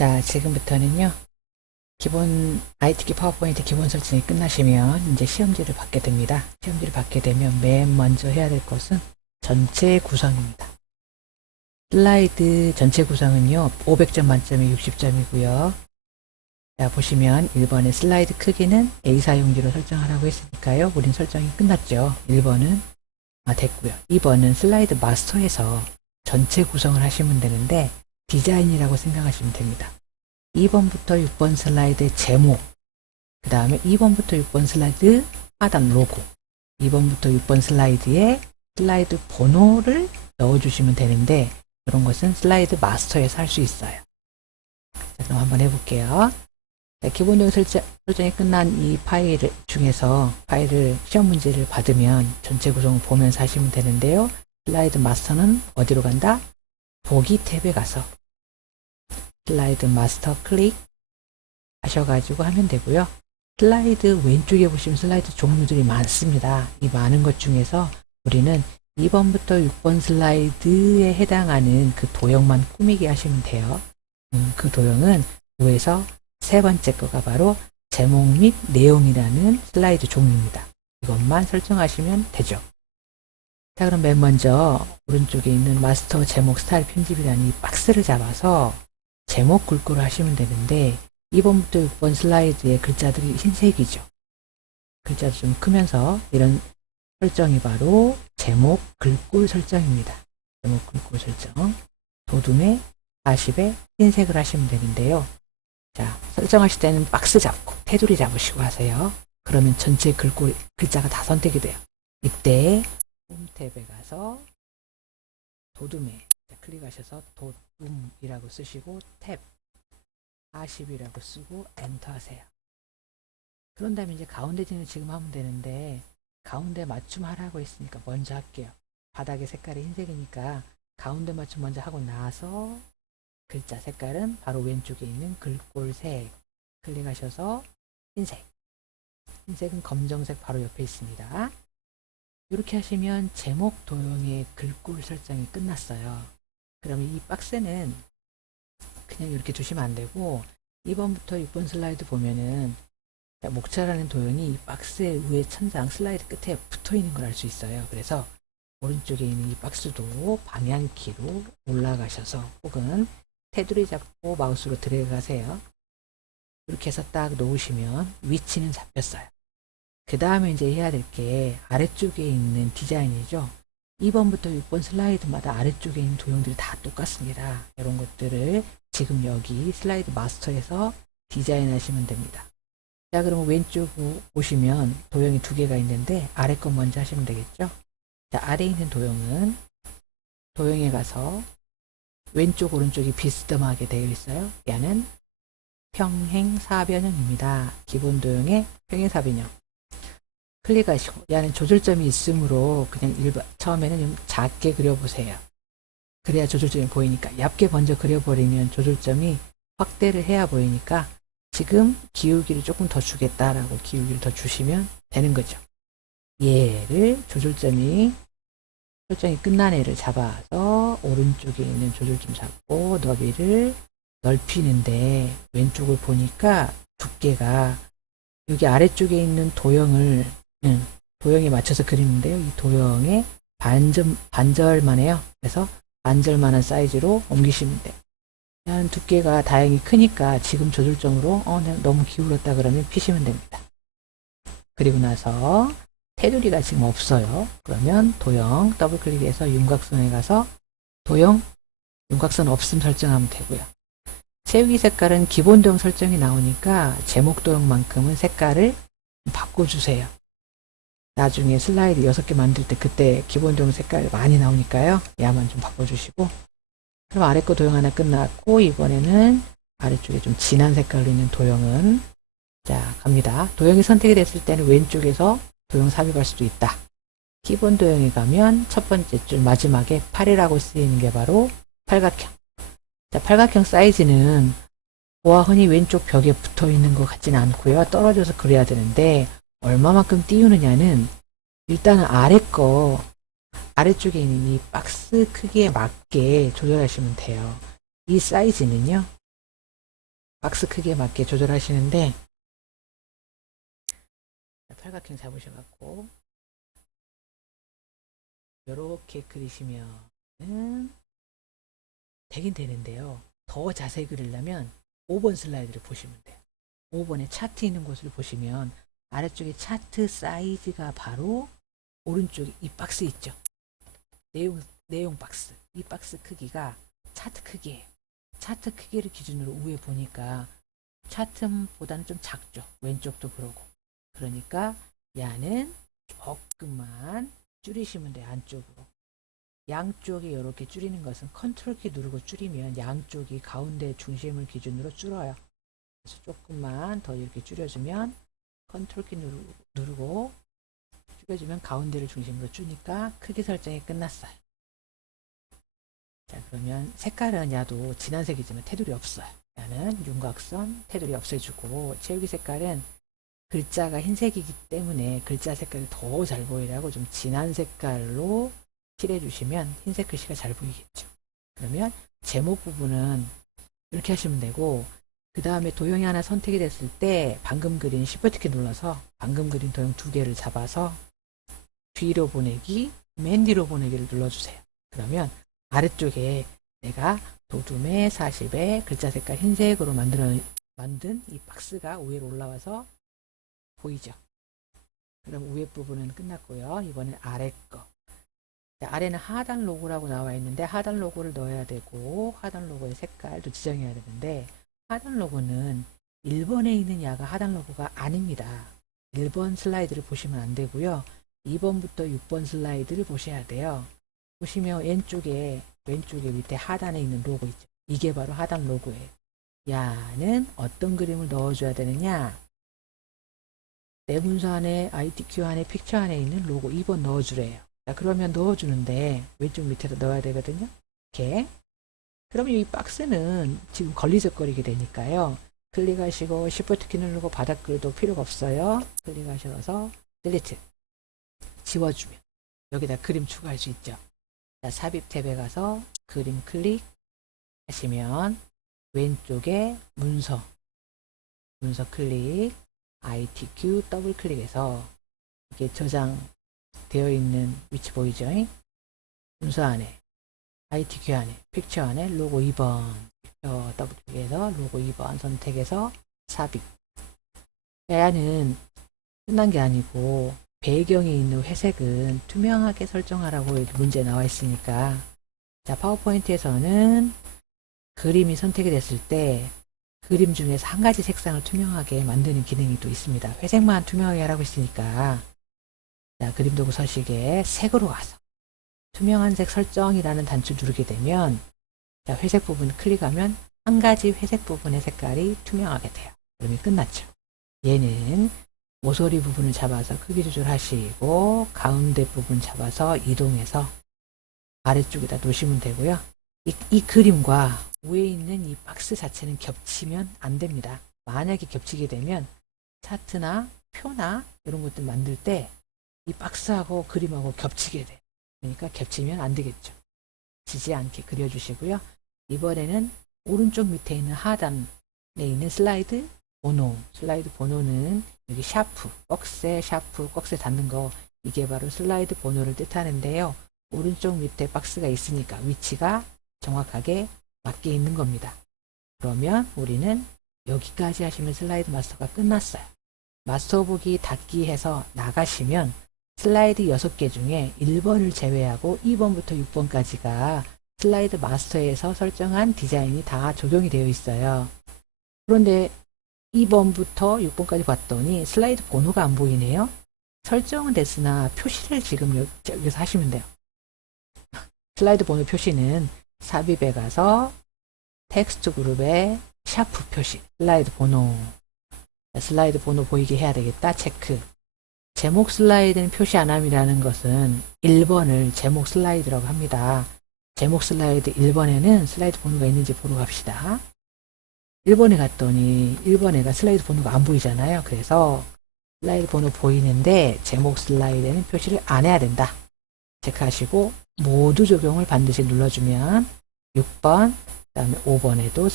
자, 지금부터는요, 기본 IT기 파워포인트 기본 설정이 끝나시면 이제 시험지를 받게 됩니다. 시험지를 받게 되면 맨 먼저 해야 될 것은 전체 구성입니다. 슬라이드 전체 구성은요, 500점 만점에 60점이고요. 자, 보시면 1번의 슬라이드 크기는 A4용지로 설정하라고 했으니까요. 우린 설정이 끝났죠. 1번은 됐고요. 2번은 슬라이드 마스터에서 전체 구성을 하시면 되는데 디자인이라고 생각하시면 됩니다. 2번부터 6번 슬라이드의 제목, 그 다음에 2번부터 6번 슬라이드 하단 로고, 2번부터 6번 슬라이드에 슬라이드 번호를 넣어주시면 되는데 그런 것은 슬라이드 마스터에서 할 수 있어요. 자, 그럼 한번 해볼게요. 자, 기본적인 설정이 끝난 이 파일 중에서 파일을 시험 문제를 받으면 전체 구성을 보면서 하시면 되는데요. 슬라이드 마스터는 어디로 간다? 보기 탭에 가서 슬라이드 마스터 클릭 하셔가지고 하면 되고요. 슬라이드 왼쪽에 보시면 슬라이드 종류들이 많습니다. 이 많은 것 중에서 우리는 2번부터 6번 슬라이드에 해당하는 그 도형만 꾸미게 하시면 돼요. 그 도형은 위에서 세 번째 거가 바로 제목 및 내용이라는 슬라이드 종류입니다. 이것만 설정하시면 되죠. 자, 그럼 맨 먼저 오른쪽에 있는 마스터 제목 스타일 편집이라는 이 박스를 잡아서 제목 글꼴을 하시면 되는데 2번부터 6번 슬라이드의 글자들이 흰색이죠. 글자도 좀 크면서 이런 설정이 바로 제목 글꼴 설정입니다. 제목 글꼴 설정. 도둠에 40에 흰색을 하시면 되는데요. 자, 설정하실 때는 박스 잡고 테두리 잡으시고 하세요. 그러면 전체 글자가 다 선택이 돼요. 이때 홈 탭에 가서 도둠에 클릭하셔서 도둠이라고 쓰시고 탭 40이라고 쓰고 엔터 하세요. 그런 다음에 이제 가운데 진을 지금 하면 되는데 가운데 맞춤 하라고 했으니까 먼저 할게요. 바닥의 색깔이 흰색이니까 가운데 맞춤 먼저 하고 나서 글자 색깔은 바로 왼쪽에 있는 글꼴색 클릭하셔서 흰색, 흰색은 검정색 바로 옆에 있습니다. 이렇게 하시면 제목 도형의 글꼴 설정이 끝났어요. 그러면 이 박스는 그냥 이렇게 두시면 안 되고 2번부터 6번 슬라이드 보면은 목차라는 도형이 이 박스의 위에 천장 슬라이드 끝에 붙어 있는 걸 알 수 있어요. 그래서 오른쪽에 있는 이 박스도 방향키로 올라가셔서 혹은 테두리 잡고 마우스로 드래그 하세요. 이렇게 해서 딱 놓으시면 위치는 잡혔어요. 그 다음에 이제 해야 될 게 아래쪽에 있는 디자인이죠. 2번부터 6번 슬라이드마다 아래쪽에 있는 도형들이 다 똑같습니다. 이런 것들을 지금 여기 슬라이드 마스터에서 디자인 하시면 됩니다. 자, 그러면 왼쪽 보시면 도형이 두 개가 있는데 아래 거 먼저 하시면 되겠죠. 자, 아래에 있는 도형은 도형에 가서 왼쪽 오른쪽이 비스듬하게 되어 있어요. 얘는 평행사변형입니다. 기본 도형의 평행사변형 클릭하시고 얘는 조절점이 있으므로 그냥 처음에는 좀 작게 그려보세요. 그래야 조절점이 보이니까 얇게 먼저 그려버리면 조절점이 확대를 해야 보이니까 지금 기울기를 조금 더 주겠다라고 기울기를 더 주시면 되는 거죠. 얘를 설정이 끝난 애를 잡아서 오른쪽에 있는 조절점 잡고 너비를 넓히는데 왼쪽을 보니까 두께가 여기 아래쪽에 있는 도형을 도형에 맞춰서 그리는데요. 이 도형의 반절만 해요. 그래서 반절만한 사이즈로 옮기시면 돼요. 두께가 다행히 크니까 지금 조절점으로 너무 기울었다 그러면 피시면 됩니다. 그리고 나서 테두리가 지금 없어요. 그러면 도형 더블 클릭해서 윤곽선에 가서 도형 윤곽선 없음 설정하면 되고요. 채우기 색깔은 기본 도형 설정이 나오니까 제목 도형만큼은 색깔을 바꿔주세요. 나중에 슬라이드 6개 만들 때 그때 기본 도형 색깔 많이 나오니까요. 얘만 좀 바꿔주시고 그럼 아래 거 도형 하나 끝났고 이번에는 아래쪽에 좀 진한 색깔로 있는 도형은 자 갑니다. 도형이 선택이 됐을 때는 왼쪽에서 도형 삽입할 수도 있다. 기본 도형에 가면 첫 번째 줄 마지막에 8이라고 쓰이는 게 바로 팔각형. 자, 팔각형 사이즈는 보아 흔히 왼쪽 벽에 붙어 있는 것 같지는 않고요. 떨어져서 그려야 되는데 얼마만큼 띄우느냐는 일단은 아래쪽에 있는 이 박스 크기에 맞게 조절하시면 돼요. 이 사이즈는요. 박스 크기에 맞게 조절하시는데, 팔각형 잡으셔갖고 이렇게 그리시면은 되긴 되는데요. 더 자세히 그리려면 5번 슬라이드를 보시면 돼요. 5번에 차트 있는 곳을 보시면 아래쪽에 차트 사이즈가 바로 오른쪽에 이 박스 있죠. 내용 박스. 이 박스 크기가 차트 크기예요. 차트 크기를 기준으로 위에 보니까 차트보다는 좀 작죠. 왼쪽도 그러고. 그러니까 야는 조금만 줄이시면 돼요. 안쪽으로. 양쪽이 이렇게 줄이는 것은 컨트롤 키 누르고 줄이면 양쪽이 가운데 중심을 기준으로 줄어요. 그래서 조금만 더 이렇게 줄여주면 컨트롤 키 누르고 줄여주면 가운데를 중심으로 주니까 크기 설정이 끝났어요. 자, 그러면 색깔은 야도 진한 색이지만 테두리 없어요. 야는 윤곽선 테두리 없애주고, 채우기 색깔은 글자가 흰색이기 때문에 글자 색깔이 더 잘 보이라고 좀 진한 색깔로 칠해주시면 흰색 글씨가 잘 보이겠죠. 그러면 제목 부분은 이렇게 하시면 되고, 그 다음에 도형이 하나 선택이 됐을 때 방금 그린 Shift 키 눌러서 방금 그린 도형 두 개를 잡아서 뒤로 보내기, 맨 뒤로 보내기를 눌러주세요. 그러면 아래쪽에 내가 도둠에 40에 글자 색깔 흰색으로 만든 이 박스가 위로 올라와서 보이죠. 그럼 위에 부분은 끝났고요. 이번엔 아래 거. 아래는 하단 로고라고 나와 있는데 하단 로고를 넣어야 되고, 하단 로고의 색깔도 지정해야 되는데, 하단 로고는 1번에 있는 야가 하단 로고가 아닙니다. 1번 슬라이드를 보시면 안 되고요. 2번부터 6번 슬라이드를 보셔야 돼요. 보시면 왼쪽에 밑에 하단에 있는 로고 있죠. 이게 바로 하단 로고예요. 야는 어떤 그림을 넣어줘야 되느냐? 내 문서 안에, ITQ 안에, 픽처 안에 있는 로고 2번 넣어주래요. 자, 그러면 넣어주는데 왼쪽 밑에도 넣어야 되거든요. 이렇게. 그러면 이 박스는 지금 걸리적거리게 되니까요. 클릭하시고 Shift 키 누르고 바닥글도 필요가 없어요. 클릭하셔서 딜리트. 지워주면 여기다 그림 추가할 수 있죠. 자, 삽입 탭에 가서 그림 클릭 하시면 왼쪽에 문서 클릭, ITQ 더블 클릭해서 이게 저장되어 있는 위치 보이죠? 문서 안에, ITQ 안에, 픽처 안에 로고 2번 더블 클릭해서 로고 2번 선택해서 삽입. 얘는 끝난 게 아니고 배경에 있는 회색은 투명하게 설정하라고 이렇게 문제 나와 있으니까, 자, 파워포인트에서는 그림이 선택이 됐을 때 그림 중에서 한 가지 색상을 투명하게 만드는 기능이 또 있습니다. 회색만 투명하게 하라고 했으니까, 자, 그림 도구 서식에 색으로 가서 투명한 색 설정이라는 단추 누르게 되면, 자, 회색 부분 클릭하면 한 가지 회색 부분의 색깔이 투명하게 돼요. 그러면 끝났죠. 얘는 모서리 부분을 잡아서 크기 조절하시고 가운데 부분 잡아서 이동해서 아래쪽에다 놓으시면 되고요. 이 그림과 위에 있는 이 박스 자체는 겹치면 안 됩니다. 만약에 겹치게 되면 차트나 표나 이런 것들 만들 때 이 박스하고 그림하고 겹치게 돼요. 그러니까 겹치면 안 되겠죠. 지지 않게 그려주시고요. 이번에는 오른쪽 밑에 있는 하단에 있는 슬라이드 번호는 여기 샤프, 꺽쇠 닿는 거, 이게 바로 슬라이드 번호를 뜻하는데요. 오른쪽 밑에 박스가 있으니까 위치가 정확하게 맞게 있는 겁니다. 그러면 우리는 여기까지 하시면 슬라이드 마스터가 끝났어요. 마스터 보기 닫기 해서 나가시면 슬라이드 6개 중에 1번을 제외하고 2번부터 6번까지가 슬라이드 마스터에서 설정한 디자인이 다 적용이 되어 있어요. 그런데 2번부터 6번까지 봤더니 슬라이드 번호가 안 보이네요. 설정은 됐으나 표시를 지금 여기서 하시면 돼요. 슬라이드 번호 표시는 삽입에 가서 텍스트 그룹에 샤프 표시, 슬라이드 번호 보이게 해야 되겠다. 체크. 제목 슬라이드는 표시 안 함이라는 것은 1번을 제목 슬라이드라고 합니다. 제목 슬라이드 1번에는 슬라이드 번호가 있는지 보러 갑시다. 1번에 갔더니 1번에가 슬라이드 번호가 안 보이잖아요. 그래서 슬라이드 번호 보이는데 제목 슬라이드에는 표시를 안 해야 된다. 체크하시고 모두 적용을 반드시 눌러주면 6번, 그 다음에 5번에도